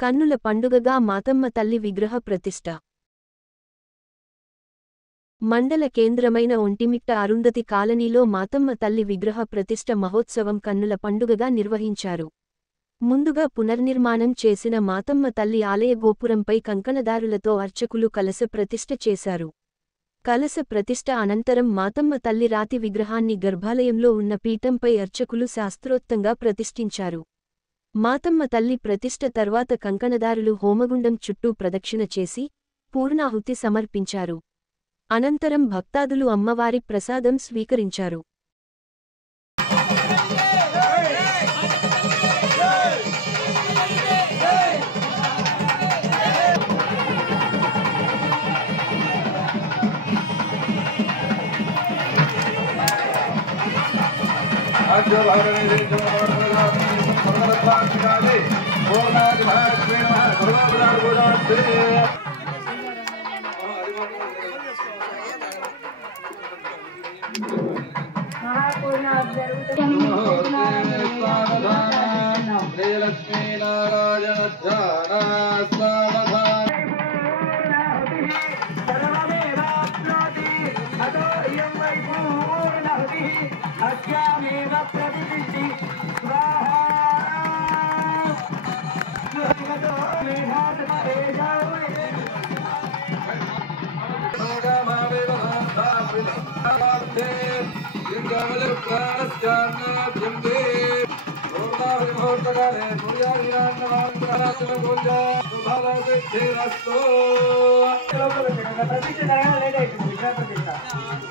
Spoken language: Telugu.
కన్నుల పండుగగా మాతమ్మ తల్లి విగ్రహ ప్రతిష్ఠ. మండల కేంద్రమైన ఒంటిమిట్ట అరుంధతి కాలనీలో మాతమ్మ తల్లి విగ్రహ ప్రతిష్ఠ మహోత్సవం కన్నుల పండుగగా నిర్వహించారు. ముందుగా పునర్నిర్మాణం చేసిన మాతమ్మ తల్లి ఆలయ గోపురంపై కంకణదారులతో అర్చకులు కలశ ప్రతిష్ఠ చేశారు. కలశ ప్రతిష్ఠ అనంతరం మాతమ్మ తల్లి రాతి విగ్రహాన్ని గర్భాలయంలో ఉన్న పీఠంపై అర్చకులు శాస్త్రోక్తంగా ప్రతిష్ఠించారు. మాతమ్మ తల్లి ప్రతిష్ఠ తర్వాత కంకణదారులు హోమగుండం చుట్టూ ప్రదక్షిణ చేసి పూర్ణాహుతి సమర్పించారు. అనంతరం భక్తాదులు అమ్మవారి ప్రసాదం స్వీకరించారు. ప్రతిష్ట